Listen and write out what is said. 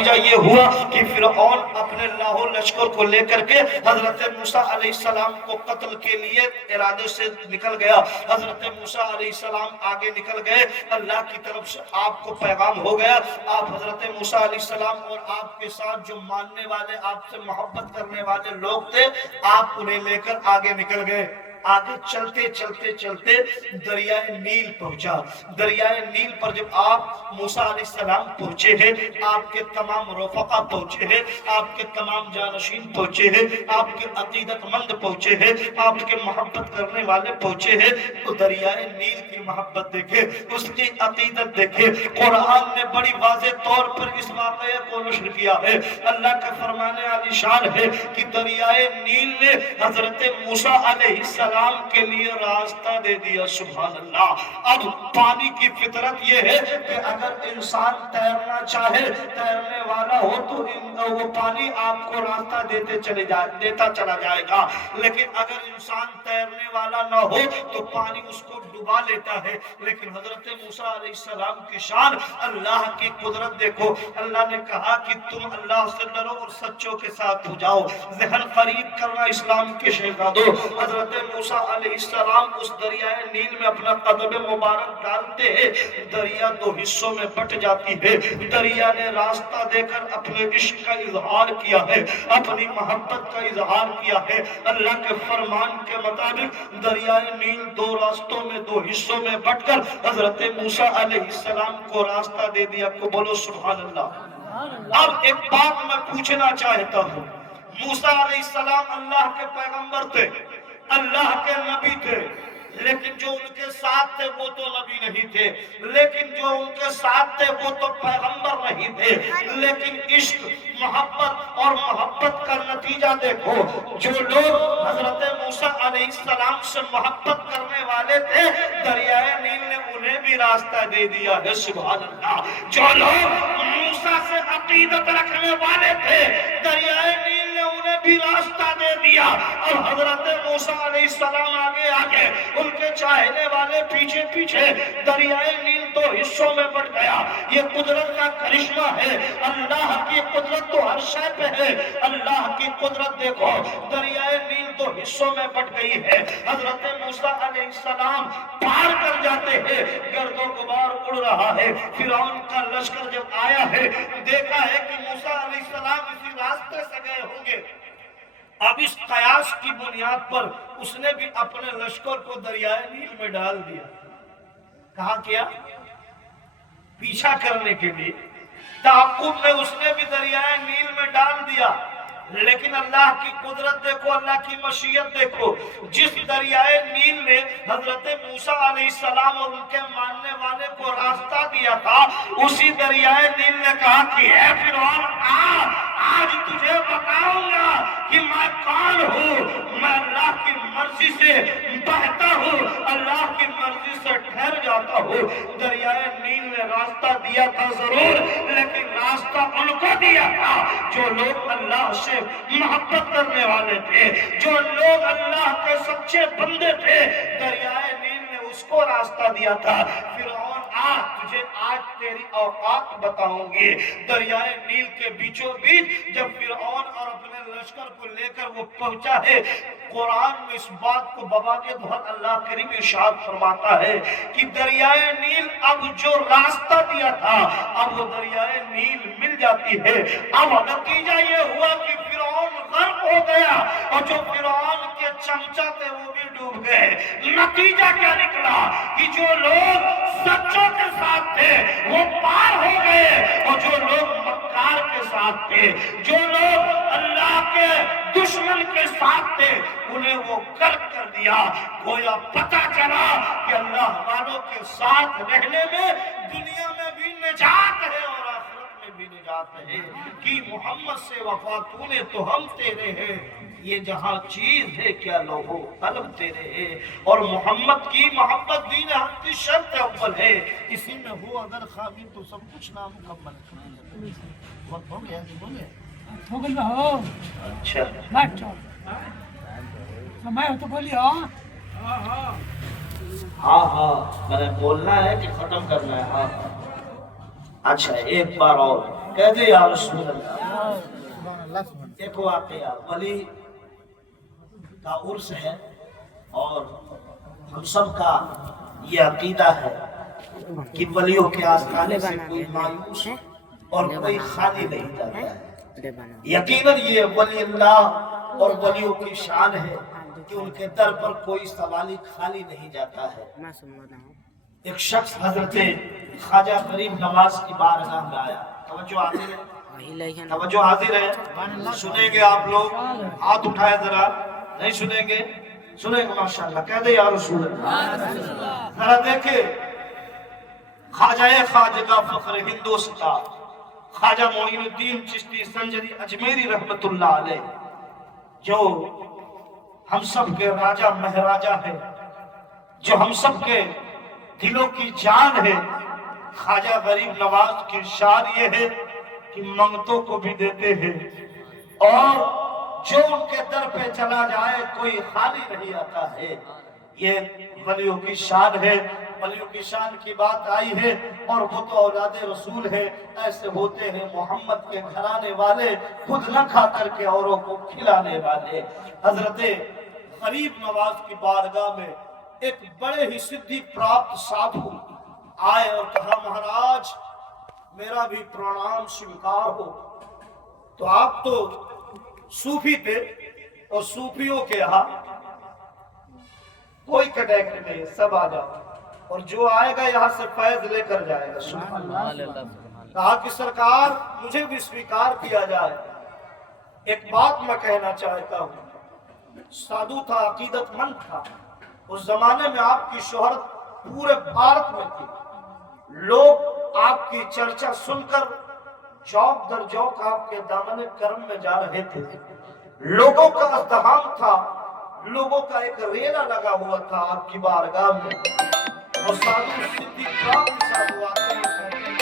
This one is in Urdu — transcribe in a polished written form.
یہ ہوا کہ فرعون اپنے لاہو لشکر کو لے کر کے حضرت موسیٰ علیہ السلام کو قتل کے لیے ارادے سے نکل گیا۔ حضرت موسیٰ علیہ السلام آگے نکل گئے، اللہ کی طرف سے آپ کو پیغام ہو گیا، آپ حضرت موسیٰ علیہ السلام اور آپ کے ساتھ جو ماننے والے، آپ سے محبت کرنے والے لوگ تھے، آپ انہیں لے کر آگے نکل گئے۔ آگے چلتے چلتے چلتے دریائے نیل پہنچا۔ دریائے نیل پر جب آپ موسیٰ علیہ السلام پہنچے ہیں، آپ کے تمام رفقا پہنچے ہیں، آپ کے تمام جانشین پہنچے ہیں، آپ کے عقیدت مند پہنچے ہیں، آپ کے محبت کرنے والے پہنچے ہیں، تو دریائے نیل کی محبت دیکھے، اس کی عقیدت دیکھے۔ قرآن نے بڑی واضح طور پر اس واقعے کو نشر کیا ہے۔ اللہ کا فرمانے علی شان ہے کہ دریائے نیل نے حضرت موسیٰ علیہ السلام کے لیے راستہ دے دیا۔ سبحان اللہ۔ اب پانی کی فطرت یہ ہے کہ اگر انسان تیرنا چاہے، تیرنے والا ہو، تو وہ پانی آپ کو راستہ دیتا چلا جائے گا، لیکن اگر انسان تیرنے والا نہ ہو تو پانی اس کو ڈبا لیتا ہے۔ لیکن حضرت موسیٰ علیہ السلام کی شان، اللہ کی قدرت دیکھو۔ اللہ نے کہا کہ تم اللہ سے ڈرو اور سچوں کے ساتھ ہو جاؤ، ذہن قریب کرنا اسلام کے شہزادوں۔ حضرت موسیٰ علیہ السلام اس دریائے نیل میں اپنا قدم مبارک ڈالتے ہیں، دریا دو حصوں میں بٹ جاتی ہے۔ دریا نے راستہ دے کر اپنے عشق کا اظہار کیا ہے، اپنی محبت کا اظہار کیا ہے۔ اللہ کے فرمان کے مطابق دریائے نیل دو راستوں میں، دو حصوں میں بٹ کر حضرت موسیٰ علیہ السلام کو راستہ دے دیا۔ کو بولو سبحان اللہ۔ اب ایک بات میں پوچھنا چاہتا ہوں، موسیٰ علیہ السلام اللہ کے پیغمبر تھے، اللہ کے نبی تھے، لیکن جو ان کے ساتھ تھے وہ تو نبی نہیں تھے، لیکن جو ان کے ساتھ تھے وہ تو پیغمبر نہیں تھے۔ لیکن عشق، محبت اور محبت کا نتیجہ دیکھو، جو لوگ حضرت موسیٰ علیہ السلام سے محبت کرنے والے تھے، دریائے نیل نے انہیں بھی راستہ دے دیا ہے۔ سبحان اللہ۔ جو لوگ موسیٰ سے عقیدت رکھنے والے تھے، دریائے نیل نے انہیں بھی راستہ دے دیا، اور حضرت موسیٰ علیہ السلام آگے آگے، ان کے چاہنے والے پیچھے پیچھے، دریائے نیل دو حصوں میں بٹ گیا۔ یہ قدرت کا کرشمہ ہے، اللہ کی قدرت تو ہر شے پہ ہے۔ اللہ کی قدرت دیکھو، دریائے نیل دو حصوں میں بٹ گئی ہے۔ حضرت موسیٰ علیہ السلام پار کر جاتے ہیں، گرد و غبار اڑ رہا ہے۔ فرعون کا لشکر جب آیا ہے، دیکھا ہے کہ موسیٰ علیہ السلام اسی راستے سے گئے ہوں گے۔ اب اس قیاس کی بنیاد پر اس نے بھی اپنے لشکر کو دریائے نیل میں ڈال دیا۔ کہا کیا؟ پیچھا کرنے کے لیے تعاقب میں اس نے بھی دریائے نیل میں ڈال دیا۔ لیکن اللہ کی قدرت دیکھو، اللہ کی مشیت دیکھو، جس دریائے نیل نے حضرت موسیٰ علیہ السلام اور ان کے ماننے والے کو راستہ دیا تھا، اسی دریائے نیل نے کہا کہ اے فرعون، آج تجھے بتاؤں گا کہ میں کون ہوں۔ میں اللہ کی مرضی سے بہتا ہوں، اللہ کی مرضی سے ٹھہر جاتا ہوں۔ دریائے نیل نے راستہ دیا تھا ضرور، لیکن راستہ ان کو دیا تھا جو لوگ اللہ سے محبت کرنے والے تھے، جو لوگ اللہ کے سچے بندے تھے۔ دریائے نیل نے اس کو راستہ دیا تھا۔ فرعون تجھے آج تیری اوقات بتاؤں گی۔ دریائے نیل کے بیچوں بیچ جب فرعون اور اپنے لشکر کو لے کر وہ پہنچا ہے، قرآن میں اس بات کو بباغ دہر اللہ کریم ارشاد فرماتا ہے کہ دریائے نیل اب جو راستہ دیا تھا، اب وہ دریائے نیل مل جاتی ہے۔ اب نتیجہ یہ ہوا کہ فرعون غرق ہو گیا، اور جو فرعون کے چمچا تھے وہ بھی ڈوب گئے۔ نتیجہ کیا نکلا کہ جو لوگ سچوں کے ساتھ تھے وہ پار ہو گئے، اور جو لوگ مکار کے ساتھ تھے، جو لوگ اللہ کے دشمن کے ساتھ تھے، انہیں وہ غرق کر دیا۔ گویا پتہ چلا کہ اللہ والوں کے ساتھ رہنے میں دنیا میں بھی نجات ہے اور آخرت میں بھی نجات ہے۔ کہ محمد سے وفا تو نے تو ہم تیرے ہیں، یہ جہاں چیز ہے کیا لوگو قلم تیرے ہے، اور محمد کی محبت دین حق کی شرط اول ہے، اسی میں ہو اگر خامی تو سب کچھ نامکمل ہے۔ وقت ہو گیا جی، بولے ہو گیا ہو اچھا بیٹھو میں تو بولی ہاں ہاں ہاں میں نے بولنا ہے کہ ختم کرنا ہے؟ ہاں اچھا ایک بار اور کہہ دے یا رسول اللہ۔ ایک واقعہ ولی کا عرس ہے اور ہم سب کا یہ عقیدہ ہے کہ ولیوں کے آستانے سے کوئی مایوس اور کوئی خالی نہیں جاتا ہے۔ یقیناً یہ ولی اللہ اور ولیوں کی شان ہے کہ ان کے در پر کوئی سوالی خالی نہیں جاتا ہے۔ ایک شخص حضرت خواجہ غریب نواز کی بارگاہ میں آیا۔ توجہ حاضر ہے، توجہ حاضر ہے، سنیں گے آپ لوگ؟ ہاتھ اٹھائے ذرا، نہیں سنیں گے؟ سنیں گے ماشاءاللہ، کہہ دے یا رسول اللہ۔ ذرا دیکھیں خواجہ خواجہ فخر ہندوستان خواجہ معین الدین چشتی سنجری اجمیری رحمت اللہ علیہ، جو ہم سب کے راجہ مہراجہ ہے، جو ہم سب کے دلوں کی جان ہے۔ خواجہ غریب نواز کی شان یہ ہے کہ منگتوں کو بھی دیتے ہیں اور جو ان کے در پہ چلا جائے کوئی خالی نہیں آتا ہے۔ یہ ولیوں کی شان ہے۔ ولیوں کی شان کی بات آئی ہے اور وہ تو اولاد رسول ہے، ایسے ہوتے ہیں محمد کے گھرانے والے، خود نہ کھا کر کے اوروں کو کھلانے والے۔ حضرت غریب نواز کی بارگاہ میں ایک بڑے ہی سدھی پراپت سادھو آئے اور کہا مہاراج میرا بھی پرنام سویکار ہو۔ تو آپ تو صوفی تھے اور صوفیوں کے یہاں کوئی کٹیکٹ نہیں، سب آ جاؤ اور جو آئے گا یہاں سے فیض لے کر جائے گا۔ سبحان اللہ۔ کہا کہ سرکار مجھے بھی سویکار کیا جائے۔ ایک بات میں کہنا چاہتا ہوں، سادھو تھا، عقیدت مند تھا، اس زمانے میں آپ کی شہرت پورے بھارت میں تھی، لوگ آپ کی چرچا سن کر چوک در چوک آپ کے دامن کرم میں جا رہے تھے، لوگوں کا ازدحام تھا، لوگوں کا ایک ریلا لگا ہوا تھا آپ کی بارگاہ میں۔ وہ سادھو سدھی پراپت سادھو آتے ہیں،